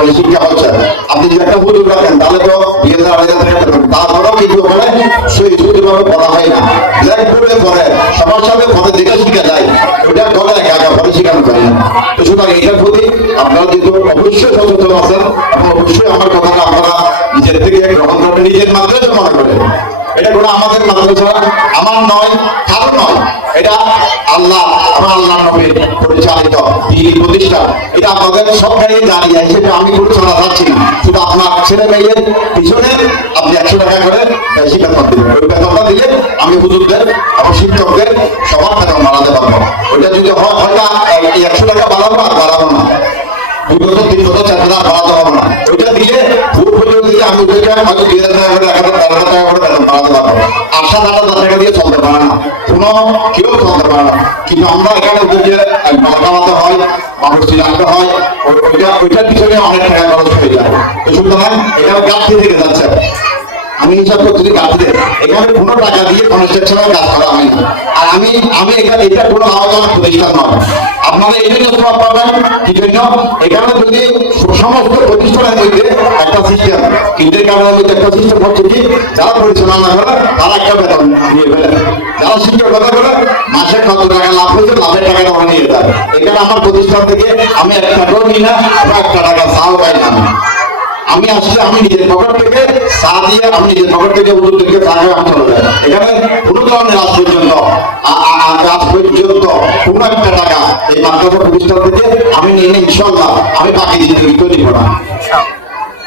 ধরনের শিক্ষা হচ্ছে আপনি যদি একটা হুজুর রাখেন, তাহলে তো দুই হাজার আড়াই হাজার টাকা তারপরেও কিন্তু ওখানে সেই সুন্দরভাবে পড়া হয় না। ব্ল্যাক বোর্ডে পড়ে, সবার সাথে পথে দেখে শিখা যায়। ওইটা করে একা একা, পরে শেখানো যায় না। তো সুতরাং এটার প্রতি আপনারা যেহেতু অবশ্যই সচেতন আছেন এবং অবশ্যই আমার কথাটা আপনারা নিজের থেকে গ্রহণ করবেন, নিজের মাধ্যমে মনে করেন এটা কোনো আমাদের মাদ্রাসা আমার নয়, কারও নয়। এটা আল্লাহ আমার আল্লাহ নবীর পরিচালিত দিনী প্রতিষ্ঠান এটা আপনাদের সরকারি দাঁড়িয়ে সেটা আমি পরিচালনা চাচ্ছি না। শুধু আপনার ছেলে মেয়ের পিছনে আপনি একশো টাকা করে শিক্ষা দিবেন। ওই বেতনটা দিলে আমি হুজুরদের এবং শিক্ষকদের সবার বেতন বাড়াতে পারব। ওইটা যদি হয়, হয়তো একশো টাকা বাড়াবো আর বাড়াবো না। দুই বছর, তিন বছর, চার বছর বাড়াতে হবে না। ওইটা দিয়ে ভুল পর্যন্ত দিলে আমি ওইটা হয়তো দুই হাজার টাকা করে, এক হাজার টাকা করে বেতন বাড়াতে আমি হিসাব করছি গাছটি এখানে কোনো টাকা দিয়ে কনস্ট্রাকশনের কাজ করা হয় না। আর আমি আমি এখানে এটা কোনো আলোচনা প্রতিষ্ঠান নয়। আপনারা এই জন্য জবাব পাবেন এখানে যদি সমস্ত প্রতিষ্ঠানের মধ্যে ইন্ডিয়ান কারণের মধ্যে একটা সিস্টেম হচ্ছে কি যারা পরিচালনা করে তারা একটা বেতন নিয়ে ফেলে। যারা শিক্ষকতা করে মাসে কত টাকা লাভ হয়েছে লাভের টাকাটা ওরা নিয়ে যায় এখানে আমার প্রতিষ্ঠান থেকে আমি এক টাকাও নিই না এবং একটা টাকা চাও পাই না আমি। আমি আসলে আমি নিজের পকেট থেকে চা দিয়ে আমি নিজের পকেট থেকে উত্তর থেকে চা খাই আমি চলে যাই। এখানে কোনো ধরনের আজ পর্যন্ত আজ পর্যন্ত কোনো একটা টাকা এই মাদ্রাসা প্রতিষ্ঠান থেকে আমি নিয়ে ইনশাল্লাহ আমি বাকি জিনিস তৈরি করা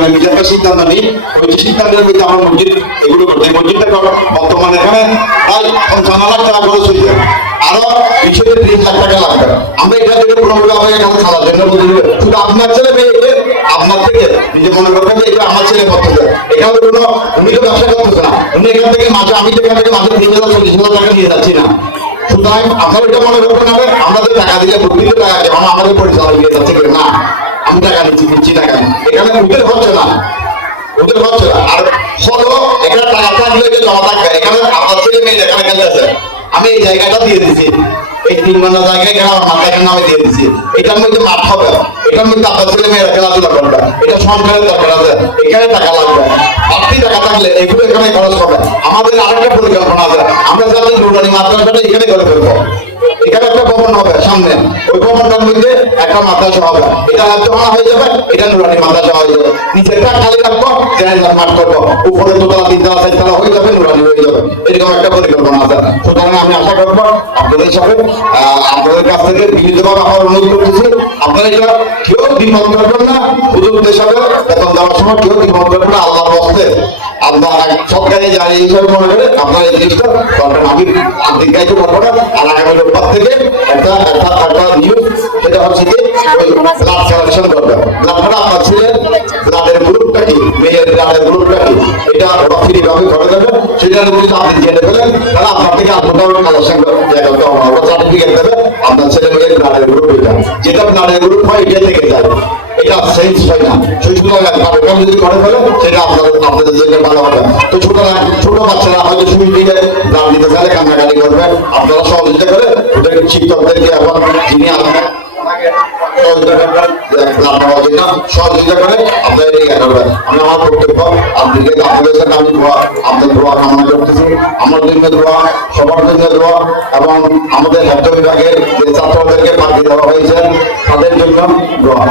আমরা এখানে নিজেদের সিদ্ধান্ত নিই। ওই সিদ্ধান্তের মধ্যে আমরা মসজিদ, এগুলো করতে মসজিদটা বর্তমানে এখানে প্রায় পঞ্চান্ন লাখ টাকা খরচ হয়েছে। আরও পিছনে তিন লাখ টাকা লাগবে। আমরা এটা থেকে পুরোপুরি এখানে খাওয়ার জন্য শুধু আপনার ছেলে মেয়েকে আপনার থেকে নিজে মনে করবেন যে এটা আমার ছেলে করতেছে এখানে কোনো, উনি তো ব্যবসা করতেছে না। উনি এখান থেকে মাসে, আমি এখান থেকে মাসে তিন হাজার, চল্লিশ হাজার টাকা নিয়ে যাচ্ছি না। সুতরাং আপনার এটা মনে করবেন আমাদের টাকা দিলে প্রতিদিন টাকা যেমন আমাদের পরিচালনা নিয়ে যাচ্ছে না। আমি টাকা নিচ্ছি দিচ্ছি টাকা এখানে ওদের হচ্ছে না ওদের হচ্ছে না আর হলো এখানে টাকা থাকলে যে জমা থাকবে। এখানে আপনার ছেলে মেয়ে এখানে খেলতেছে আমি এই জায়গাটা দিয়ে দিচ্ছি এই তিন জায়গায় এখানে আমার মাথায় নামে দিয়ে দিচ্ছি এটার মধ্যে মাঠ হবে। এটার মধ্যে আপনার ছেলে মেয়েরা খেলাধুলা করবে। এটা সংসারের দরকার আছে। এখানে টাকা লাগবে। বাড়তি টাকা থাকলে এগুলো এখানে খরচ হবে। আমাদের আরেকটা পরিকল্পনা আছে। আমরা যাতে নুরানি মাদ্রাসাটা এখানে করে ফেলব। এখানে হবে সামনে। ওই ভবনটার মধ্যে একটা মাদ্রাসা হবে। এটা হাতে হয়ে যাবে, এটা নুরানি মাদ্রাসা হয়ে যাবে। নিচেরটা খালি রাখব জেনারেল মাঠ করব। উপরে দোতলা, তিনতলা চারতলা হয়ে যাবে, নুরানি হয়ে যাবে। এরকম একটা পরিকল্পনা আছে। সুতরাং আমি আশা করব আপনাদের সাথে আপনাদের কাছ থেকে বিভিন্নভাবে আমার অনুরোধ করতেছি, আপনারা এটা কেউ দ্বিমত করবেন না। হুজুরদের সাথে বেতন দেওয়ার সময় কেউ দ্বিমত করবেন না, আল্লাহর বস্তে আল্লাহ সরকারি জারি হিসাবে মনে করে আপনার এই জিনিসটা আমি দীর্ঘায়িত করব না, আর আগামী রোববার থেকে এটা ওরা ফ্রি ভাবে করে দেবে সেটার যদি আপনি জেনে ফেলেন তাহলে আপনার থেকে আলাদা কালেকশন করতে হবে ওরা সার্টিফিকেট দেবে, আপনার ছেলে মেয়ের ব্লাডের গ্রুপ এটা যেটা ব্লাডের গ্রুপ হয় এটা থেকে যদি করে ফেলে, সেটা হবে। আপনারা সহযোগিতা করে ওদের শিক্ষকদেরকে এবং যিনি আপনার সহযোগিতা করে আপনাদের এই করবে আমি আমার সবার জন্য দোয়া এবং আমাদের হেলথ বিভাগের যে ছাত্রদেরকে পাঠিয়ে দেওয়া হয়েছে, তাদের জন্য দোয়া।